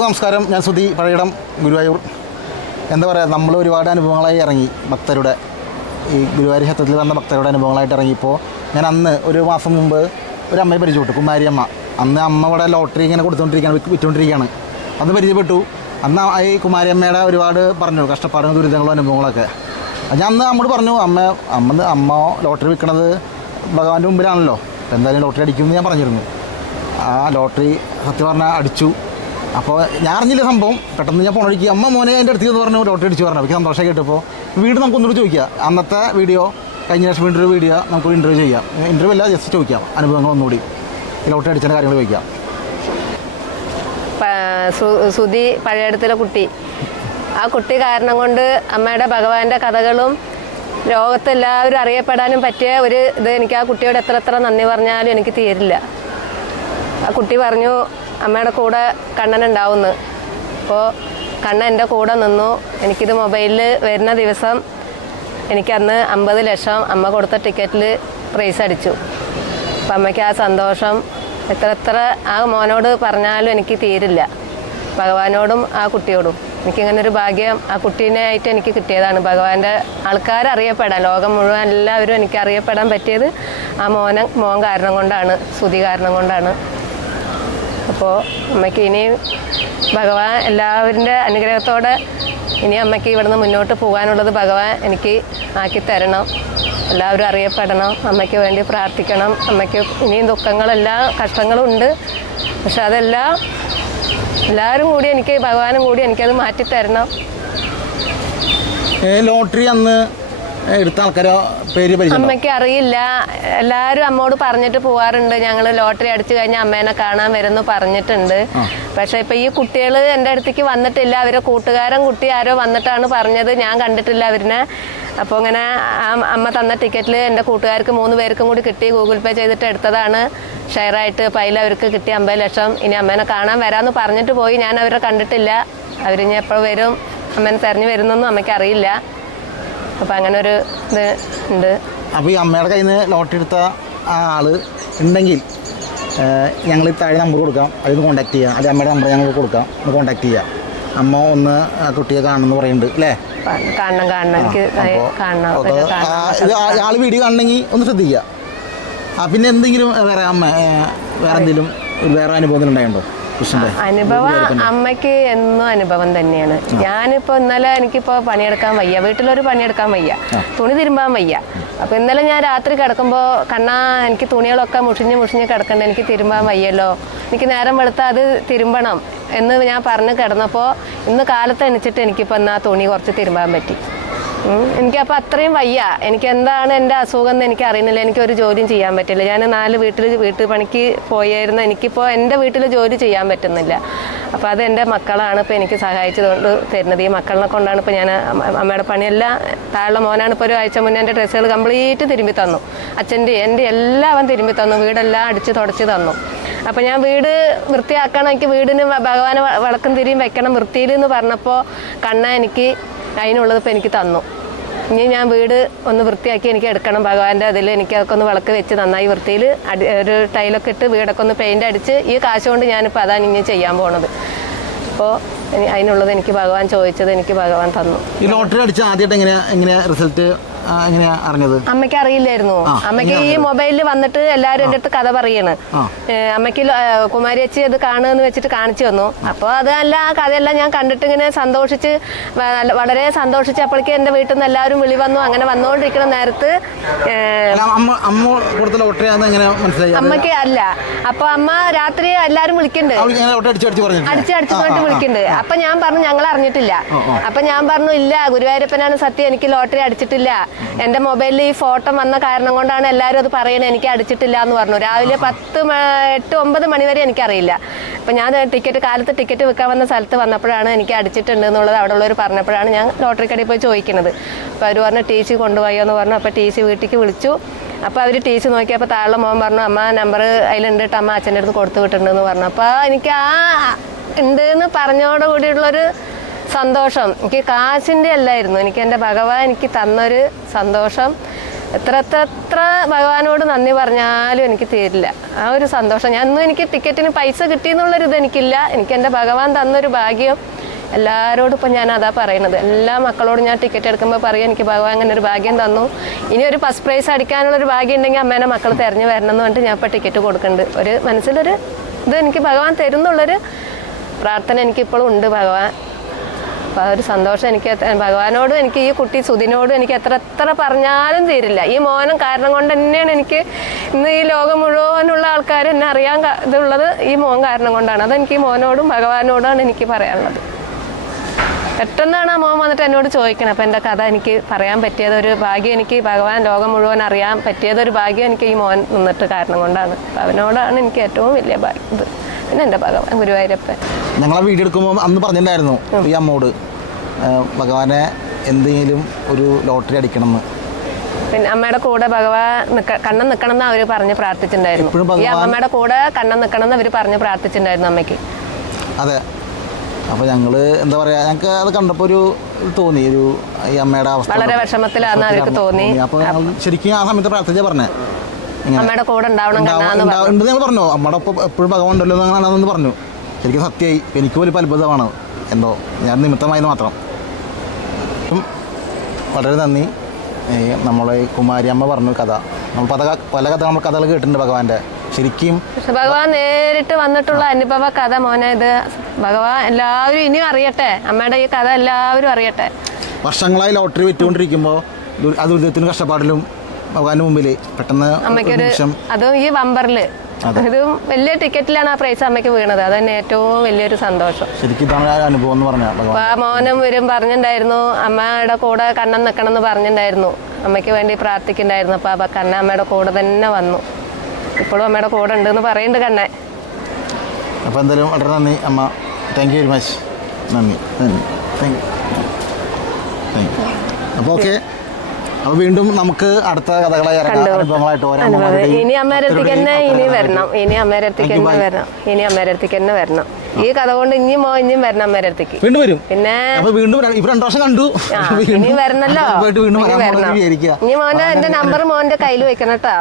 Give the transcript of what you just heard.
നമസ്കാരം. ഞാൻ സുധി പഴയിടം ഗുരുവായൂർ. എന്താ പറയുക നമ്മൾ ഒരുപാട് അനുഭവങ്ങളായി ഇറങ്ങി ഭക്തരുടെ ഈ ഗുരുവായൂർ ക്ഷേത്രത്തിൽ വന്ന ഭക്തരുടെ അനുഭവങ്ങളായിട്ട് ഇറങ്ങിയപ്പോൾ ഞാൻ അന്ന് ഒരു മാസം മുമ്പ് ഒരു അമ്മയെ പരിചയപ്പെട്ടു കുമാരി അമ്മ അന്ന് അമ്മ ഇവിടെ ലോട്ടറി ഇങ്ങനെ കൊടുത്തുകൊണ്ടിരിക്കുകയാണ് വിറ്റുകൊണ്ടിരിക്കുകയാണ്. അന്ന് പരിചയപ്പെട്ടു. അന്ന് ഈ കുമാരിയമ്മയുടെ ഒരുപാട് പറഞ്ഞു കഷ്ടപ്പാടും ദുരിതങ്ങളും അനുഭവങ്ങളൊക്കെ. അത് ഞാൻ അന്ന് അമ്മോട് പറഞ്ഞു അമ്മ അമ്മ അമ്മ ലോട്ടറി വിൽക്കണത് ഭഗവാന്റെ മുമ്പിലാണല്ലോ എന്തായാലും ലോട്ടറി അടിക്കുമെന്ന് ഞാൻ പറഞ്ഞിരുന്നു. ആ ലോട്ടറി സത്യം പറഞ്ഞാൽ അടിച്ചു. അപ്പോൾ ഞാൻ അറിഞ്ഞില്ല സംഭവം. പെട്ടെന്ന് ഞാൻ ഫോണിലേക്ക് അമ്മ മോനെ എന്റെ അടുത്ത് എന്ന് പറഞ്ഞു ലോട്ടറി അടിച്ച് പറഞ്ഞു? എനിക്ക് സന്തോഷം കേട്ടപ്പോൾ വീട് നമുക്കൊന്നുകൂടി ചോദിക്കാം. അന്നത്തെ വീഡിയോ കഴിഞ്ഞ ശേഷം വീണ്ടും വീഡിയോ നമുക്ക് ഇന്റർവ്യൂ ചെയ്യാം. ഇന്റർവ്യൂ അല്ല ജസ്റ്റ് ചോദിക്കാം. അനുഭവങ്ങൾ ഒന്നുകൂടി. ലോട്ടറി അടിച്ചതിന്റെ കാര്യങ്ങൾ ചോദിക്കാം. സുധി പഴയടത്തിലെ കുട്ടി. ആ കുട്ടി കാരണം കൊണ്ട് അമ്മയുടെ ഭഗവാന്റെ കഥകളും ലോകത്തെല്ലാവരും അറിയപ്പെടാനും പറ്റിയ ഒരു ഇത് എനിക്ക് ആ കുട്ടിയോട് എത്ര എത്ര നന്ദി പറഞ്ഞാലും എനിക്ക് തീരില്ല. ആ കുട്ടി പറഞ്ഞു അമ്മയുടെ കൂടെ കണ്ണൻ ഉണ്ടാവുന്നു. അപ്പോൾ കണ്ണൻ എന്റെ കൂടെ നിന്നു. എനിക്കിത് മൊബൈലിൽ വരുന്ന ദിവസം എനിക്കന്ന് അമ്പത് ലക്ഷം അമ്മ കൊടുത്ത ടിക്കറ്റിൽ പ്രൈസ് അടിച്ചു. അപ്പം അമ്മയ്ക്ക് ആ സന്തോഷം. എത്ര എത്ര ആ മോനോട് പറഞ്ഞാലും എനിക്ക് തീരില്ല. ഭഗവാനോടും ആ കുട്ടിയോടും. എനിക്കിങ്ങനെ ഒരു ഭാഗ്യം ആ കുട്ടീനെ ആയിട്ട് എനിക്ക് കിട്ടിയതാണ്. ഭഗവാന്റെ ആൾക്കാർ അറിയപ്പെടാൻ ലോകം മുഴുവൻ എല്ലാവരും എനിക്ക് അറിയപ്പെടാൻ പറ്റിയത് ആ മോന മോൻ കാരണം കൊണ്ടാണ് സ്തുതി കാരണം കൊണ്ടാണ്. അപ്പോൾ അമ്മയ്ക്ക് ഇനിയും ഭഗവാൻ എല്ലാവരുടെ അനുഗ്രഹത്തോടെ ഇനി അമ്മയ്ക്ക് ഇവിടുന്ന് മുന്നോട്ട് പോകാനുള്ളത് ഭഗവാൻ എനിക്ക് ആക്കി തരണം. എല്ലാവരും അറിയപ്പെടണം. അമ്മയ്ക്ക് വേണ്ടി പ്രാർത്ഥിക്കണം. അമ്മയ്ക്ക് ഇനിയും ദുഃഖങ്ങളെല്ലാം കഷ്ടങ്ങളും ഉണ്ട് പക്ഷെ അതെല്ലാം എല്ലാവരും കൂടി എനിക്ക് ഭഗവാനും കൂടി എനിക്കത് മാറ്റി തരണം ലോട്ടറി അന്ന് എടുത്ത ആൾക്കാരെ പേര് പരിചയം അമ്മയ്ക്ക് അറിയില്ല. എല്ലാവരും അമ്മോട് പറഞ്ഞിട്ട് പോവാറുണ്ട്. ഞങ്ങൾ ലോട്ടറി അടിച്ചു കഴിഞ്ഞാൽ അമ്മേനെ കാണാൻ വരുന്നു പറഞ്ഞിട്ടുണ്ട്. പക്ഷെ ഇപ്പൊ ഈ കുട്ടികൾ എന്റെ അടുത്തേക്ക് വന്നിട്ടില്ല. അവരെ കൂട്ടുകാരൻ കുട്ടി ആരോ വന്നിട്ടാണ് പറഞ്ഞത്. ഞാൻ കണ്ടിട്ടില്ല അവരിനെ. അപ്പോൾ ഇങ്ങനെ ആ അമ്മ തന്ന ടിക്കറ്റിൽ എന്റെ കൂട്ടുകാർക്ക് മൂന്ന് പേർക്കും കൂടി കിട്ടി. ഗൂഗിൾ പേ ചെയ്തിട്ട് എടുത്തതാണ്. ഷെയർ ആയിട്ട് പൈല അവർക്ക് കിട്ടി അമ്പത് ലക്ഷം. ഇനി അമ്മേനെ കാണാൻ വരാന്ന് പറഞ്ഞിട്ട് പോയി. ഞാൻ അവരെ കണ്ടിട്ടില്ല. അവരിനി എപ്പോൾ വരും? അമ്മേനെ തെരഞ്ഞു വരുന്നൊന്നും അമ്മയ്ക്ക് അറിയില്ല. അപ്പം അങ്ങനെ ഒരു ഇത് ഉണ്ട്. അപ്പോൾ ഈ അമ്മയുടെ കയ്യിൽ നിന്ന് ലോട്ടറി എടുത്ത ആ ആൾ ഉണ്ടെങ്കിൽ ഞങ്ങൾ ഈ താഴെ നമ്പർ കൊടുക്കാം. അതിൽ കോൺടാക്ട് ചെയ്യാം. അത് അമ്മയുടെ നമ്പർ ഞങ്ങൾ കൊടുക്കാം. ഒന്ന് കോൺടാക്ട് ചെയ്യാം. അമ്മ ഒന്ന് ആ കുട്ടിയെ കാണണം പറയുന്നുണ്ട് അല്ലേ? കാണണം കാണണം. എനിക്ക് കാണണം. ആൾ വീഡിയോ കാണണമെങ്കിൽ ഒന്ന് ശ്രദ്ധിക്കുക. ആ പിന്നെ എന്തെങ്കിലും വേറെ അമ്മ വേറെ എന്തെങ്കിലും ഒരു വേറെ അനുഭവം ഉണ്ടായിട്ടുണ്ടോ? അനുഭവം അമ്മയ്ക്ക് എന്നും അനുഭവം തന്നെയാണ്. ഞാനിപ്പോ ഇന്നലെ എനിക്കിപ്പോ പണിയെടുക്കാൻ വയ്യ. വീട്ടിലൊരു പണിയെടുക്കാൻ വയ്യ. തുണി തിരുമ്പാൻ വയ്യ. അപ്പൊ ഇന്നലെ ഞാൻ രാത്രി കിടക്കുമ്പോ കണ്ണാ എനിക്ക് തുണികളൊക്കെ മുഷിഞ്ഞ് മുഷിഞ്ഞ് കിടക്കണ്ട. എനിക്ക് തിരുമ്പാൻ വയ്യല്ലോ. എനിക്ക് നേരം വെളുത്താൽ അത് തിരുമ്പണം എന്ന് ഞാൻ പറഞ്ഞ് കിടന്നപ്പോൾ ഇന്ന് കാലത്ത് എണിച്ചിട്ട് എനിക്കിപ്പോൾ എന്നാ തുണി കുറച്ച് തിരുമ്പാൻ പറ്റി. എനിക്കപ്പോൾ അത്രയും വയ്യ. എനിക്ക് എന്താണ് എന്റെ അസുഖം എന്ന് എനിക്ക് അറിയുന്നില്ല എനിക്ക് ഒരു ജോലിയും ചെയ്യാൻ പറ്റില്ല. ഞാൻ നാല് വീട്ടിൽ വീട്ടു പണിക്ക് പോയായിരുന്നു. എനിക്കിപ്പോൾ എന്റെ വീട്ടിൽ ജോലി ചെയ്യാൻ പറ്റുന്നില്ല. അപ്പോൾ അത് എന്റെ മക്കളാണ് ഇപ്പോൾ എനിക്ക് സഹായിച്ചതുകൊണ്ട് തരുന്നത്. ഈ മക്കളെ കൊണ്ടാണ് ഇപ്പോൾ ഞാൻ അമ്മ- അമ്മയുടെ പണിയെല്ലാം താഴെ മോനാണ് ഇപ്പോൾ ഒരു ആഴ്ച മുന്നേ എന്റെ ഡ്രസ്സുകൾ കംപ്ലീറ്റ് തിരുമ്പി തന്നു. അച്ഛന്റെ എന്റെ എല്ലാം അവൻ തിരുമ്പി തന്നു. വീടെല്ലാം അടിച്ച് തുടച്ച് തന്നു. അപ്പോൾ ഞാൻ വീട് വൃത്തിയാക്കണം. എനിക്ക് വീടിന് ഭഗവാന് വിളക്കും തിരിയും വെക്കണം. വൃത്തിയിൽ എന്ന് പറഞ്ഞപ്പോൾ കണ്ണ എനിക്ക് അതിനുള്ളത് ഇപ്പോൾ എനിക്ക് തന്നു. ഇനി ഞാൻ വീട് ഒന്ന് വൃത്തിയാക്കി എനിക്ക് എടുക്കണം. ഭഗവാന്റെ അതിൽ എനിക്ക് അതൊക്കെ ഒന്ന് വിളക്ക് വെച്ച് നന്നായി വൃത്തിയിൽ അടി ഒരു ടൈലൊക്കെ ഇട്ട് വീടൊക്കെ ഒന്ന് പെയിന്റ് അടിച്ച് ഈ കാശ് കൊണ്ട് ഞാനിപ്പോൾ അതാണ് ഇനി ചെയ്യാൻ പോണത്. അപ്പോൾ അതിനുള്ളത് എനിക്ക് ഭഗവാൻ ചോദിച്ചത് എനിക്ക് ഭഗവാൻ തന്നു. ഈ ലോട്ടറി അടിച്ച ആദ്യമായിട്ട് എങ്ങനെയാ എങ്ങനെയാ റിസൾട്ട് എങ്ങനെയാ അറിഞ്ഞത്? അമ്മയ്ക്ക് അറിയില്ലായിരുന്നു. അമ്മയ്ക്ക് ഈ മൊബൈലിൽ വന്നിട്ട് എല്ലാരും എന്റെ അടുത്ത് കഥ പറയാണ്. അമ്മയ്ക്ക് കുമാരി അച്ചി അത് കാണുമെന്ന് വെച്ചിട്ട് കാണിച്ചു തന്നു. അപ്പോൾ അതല്ല ആ കഥയെല്ലാം ഞാൻ കണ്ടിട്ട് ഇങ്ങനെ സന്തോഷിച്ച് വളരെ സന്തോഷിച്ച് അപ്പോഴേക്കും എന്റെ വീട്ടിൽ നിന്ന് എല്ലാവരും വിളി വന്നു. അങ്ങനെ വന്നുകൊണ്ടിരിക്കുന്ന നേരത്ത് അമ്മയ്ക്ക് അല്ല, അപ്പൊ അമ്മ രാത്രി എല്ലാരും വിളിക്കുന്നുണ്ട്. അവൾക്ക് പോയിട്ട് വിളിക്കുന്നുണ്ട്. അപ്പൊ ഞാൻ പറഞ്ഞു ഞങ്ങൾ അറിഞ്ഞിട്ടില്ല. അപ്പൊ ഞാൻ പറഞ്ഞു ഇല്ല ഗുരുവായൂരപ്പനാണ് സത്യം എനിക്ക് ലോട്ടറി അടിച്ചിട്ടില്ല. എന്റെ മൊബൈലിൽ ഈ ഫോട്ടോ വന്ന കാരണം കൊണ്ടാണ് എല്ലാവരും അത് പറയണത് എനിക്ക് അടിച്ചിട്ടില്ല എന്ന് പറഞ്ഞു. രാവിലെ പത്ത് എട്ട് ഒമ്പത് മണിവരെ എനിക്കറിയില്ല. അപ്പൊ ഞാൻ ടിക്കറ്റ് കാലത്ത് ടിക്കറ്റ് വെക്കാൻ വന്ന സ്ഥലത്ത് വന്നപ്പോഴാണ് എനിക്ക് അടിച്ചിട്ടുണ്ട് എന്നുള്ളത് അവിടെ ഉള്ളവർ പറഞ്ഞപ്പോഴാണ് ഞാൻ ലോട്ടറി കടയിൽ പോയി ചോദിക്കുന്നത് അപ്പോൾ അവർ പറഞ്ഞു ടി സി കൊണ്ടുപോയോ എന്ന് പറഞ്ഞു. അപ്പോൾ ടി സി വീട്ടിലേക്ക് വിളിച്ചു. അപ്പോൾ അവർ ടി സി നോക്കിയപ്പോൾ താഴെ മോൻ പറഞ്ഞു അമ്മ നമ്പർ അതിലുണ്ട് അമ്മ അച്ഛന്റെ അടുത്ത് കൊടുത്തു വിട്ടിട്ടുണ്ടെന്ന് പറഞ്ഞു. അപ്പോൾ എനിക്ക് ആ ഉണ്ട് എന്ന് പറഞ്ഞോട് കൂടിയുള്ളൊരു സന്തോഷം. എനിക്ക് കാശിന്റെ അല്ലായിരുന്നു. എനിക്ക് എന്റെ ഭഗവാൻ എനിക്ക് തന്നൊരു സന്തോഷം. എത്ര എത്ര ഭഗവാനോട് നന്ദി പറഞ്ഞാലും എനിക്ക് തീരില്ല. ആ ഒരു സന്തോഷം. ഞാൻ ഇന്നും എനിക്ക് ടിക്കറ്റിന് പൈസ കിട്ടിയെന്നുള്ളൊരു ഇത് എനിക്കില്ല. എനിക്ക് എന്റെ ഭഗവാൻ തന്നൊരു ഭാഗ്യം. എല്ലാവരോടും ഇപ്പം ഞാൻ അതാ പറയുന്നത് എല്ലാ മക്കളോടും ഞാൻ ടിക്കറ്റ് എടുക്കുമ്പോൾ പറയും എനിക്ക് ഭഗവാൻ അങ്ങനെ ഒരു ഭാഗ്യം തന്നു. ഇനി ഒരു ഫസ്റ്റ് പ്രൈസ് അടിക്കാനുള്ളൊരു ഭാഗ്യം ഉണ്ടെങ്കിൽ അമ്മേനെ മക്കൾ തിരഞ്ഞു വരണം എന്ന് പറഞ്ഞിട്ട് ഞാൻ ഇപ്പോൾ ടിക്കറ്റ് കൊടുക്കുന്നുണ്ട്. ഒരു മനസ്സിലൊരു ഇത് എനിക്ക് ഭഗവാൻ തരുന്നുള്ളൊരു പ്രാർത്ഥന എനിക്കിപ്പോഴും ഉണ്ട് ഭഗവാൻ. അപ്പോൾ ആ ഒരു സന്തോഷം എനിക്ക് ഭഗവാനോടും എനിക്ക് ഈ കുട്ടി സുധിനോടും എനിക്ക് എത്ര എത്ര പറഞ്ഞാലും തീരില്ല. ഈ മോനം കാരണം കൊണ്ട് തന്നെയാണ് എനിക്ക് ഇന്ന് ഈ ലോകം മുഴുവനുള്ള ആൾക്കാർ എന്നെ അറിയാൻ ഇതുള്ളത് ഈ മോൻ കാരണം കൊണ്ടാണ്. അതെനിക്ക് ഈ മോനോടും ഭഗവാനോടാണ് എനിക്ക് പറയാനുള്ളത്. പെട്ടെന്നാണ് ആ മോൻ വന്നിട്ട് എന്നോട് ചോദിക്കണം അപ്പം എന്റെ കഥ? എനിക്ക് പറയാൻ പറ്റിയത് ഒരു ഭാഗ്യം എനിക്ക് ഭഗവാൻ ലോകം മുഴുവൻ അറിയാൻ പറ്റിയത് ഒരു ഭാഗ്യം എനിക്ക് ഈ മോൻ നിന്നിട്ട് കാരണം കൊണ്ടാണ്. അവനോടാണ് എനിക്ക് ഏറ്റവും വലിയ ഭാഗ്യം ഇത്. പിന്നെ എന്റെ ഭഗവാൻ? ഗുരുവായൂരപ്പൻ. ഞങ്ങളെ വീഡിയോ എടുക്കുമ്പോൾ അന്ന് പറഞ്ഞിട്ടുണ്ടായിരുന്നു ഈ അമ്മോട് ഭഗവാനെ എന്തെങ്കിലും ഒരു ലോട്ടറി അടിക്കണം പിന്നെ അമ്മയുടെ കൂടെ ഭഗവാൻ കണ്ണം നിൽക്കണം എന്ന് അവർ പറഞ്ഞ് പ്രാർത്ഥിച്ചിട്ടുണ്ടായിരുന്നു. ഈ അമ്മയുടെ കൂടെ കണ്ണം നിൽക്കണം എന്ന് അവർ പറഞ്ഞ് പ്രാർത്ഥിച്ചിട്ടുണ്ടായിരുന്നു അമ്മയ്ക്ക്. അതെ. അപ്പോൾ ഞങ്ങൾ എന്താ പറയുക ഞങ്ങൾക്ക് അത് കണ്ടപ്പോൾ ഒരു തോന്നി ഒരു ഈ അമ്മയുടെ അവസ്ഥ വളരെ വിഷമത്തിലാണെന്ന് അവർക്ക് തോന്നി. അപ്പോൾ ശരിക്കും ആ സമയത്ത് പ്രാർത്ഥിച്ച പറഞ്ഞേ. അമ്മയുടെ കൂടെ ഉണ്ടാവണം പറഞ്ഞു. ഉണ്ടാവും- ഞങ്ങൾ പറഞ്ഞു. അമ്മയുടെ ഒപ്പം എപ്പോഴും ഭഗവാൻ ഉണ്ടല്ലോ എന്നാണെന്ന് പറഞ്ഞു. ശരിക്കും സത്യമായി. എനിക്ക് പോലും അത്ഭുതമാണ് എന്തോ ഞാൻ നിമിത്തമായത് മാത്രം. വളരെ നന്ദി. നമ്മളെ കുമാരി അമ്മ പറഞ്ഞു കഥ. നമ്മൾ പല പല കഥ നമ്മൾ കഥകൾ കേട്ടിട്ടുണ്ട് ഭഗവാന്റെ. ശരിക്കും പക്ഷെ ഭഗവാൻ നേരിട്ട് വന്നിട്ടുള്ള അനുഭവ കഥ മോനെ ഇത്. ഭഗവാൻ എല്ലാവരും ഇനിയും അറിയട്ടെ. അമ്മയുടെ ഈ കഥ എല്ലാവരും അറിയട്ടെ. വർഷങ്ങളായി ലോട്ടറി വിറ്റുകൊണ്ടിരിക്കുമ്പോൾ അത് ആ ദുരിതത്തിനും കഷ്ടപ്പാടിലും ഭഗവാന്റെ മുമ്പിൽ പെട്ടെന്ന് അമ്മയ്ക്കൊരു അതും ഈ ബമ്പറിൽ ഇത് വലിയ ടിക്കറ്റിലാണ് ആ പ്രൈസ് അമ്മയ്ക്ക് വീണത്. അതന്നെ ഏറ്റവും വലിയൊരു സന്തോഷം. ശരിക്കും അനുഭവം എന്ന് പറഞ്ഞാൽ മോനും വരും പറഞ്ഞിട്ടുണ്ടായിരുന്നു അമ്മയുടെ കൂടെ കണ്ണൻ നിൽക്കണം എന്ന് പറഞ്ഞിട്ടുണ്ടായിരുന്നു അമ്മയ്ക്ക് വേണ്ടി പ്രാർത്ഥിക്കണ്ടായിരുന്നു അപ്പൊ കണ്ണ അമ്മയുടെ കൂടെ തന്നെ വന്നു. ഇപ്പോഴും അമ്മയുടെ കൂടെ ഉണ്ട് എന്ന് പറയുന്നുണ്ട് കണ്ണേ അപ്പോൾ എന്തായാലും വളരെ നന്ദി അമ്മ. താങ്ക് യു വെരി മച്ച് നന്ദി നന്ദി. താങ്ക് യു താങ്ക് യു അപ്പോൾ ഓക്കെ അപ്പൊ വീണ്ടും നമുക്ക് അടുത്ത കഥകളായി. അനുഭവങ്ങളായിട്ട് ഇനി അമ്മേരത്തേക്ക് തന്നെ ഇനി വരണം. ഇനി അമ്മേരത്തേക്ക് തന്നെ വരണം. ഇനി അമ്മേരത്തേക്ക് തന്നെ വരണം. ഈ കഥ കൊണ്ട് ഇനിയും മോ ഇനിയും വരണം അമ്മേരത്തേക്ക് വീണ്ടും വരും. പിന്നെ അപ്പോൾ വീണ്ടും രണ്ടു വർഷം കണ്ടു. ഇനി വരണല്ലോ. ഇനി മോനെ എന്റെ നമ്പർ മോന്റെ കയ്യിൽ വെക്കണം കേട്ടോ.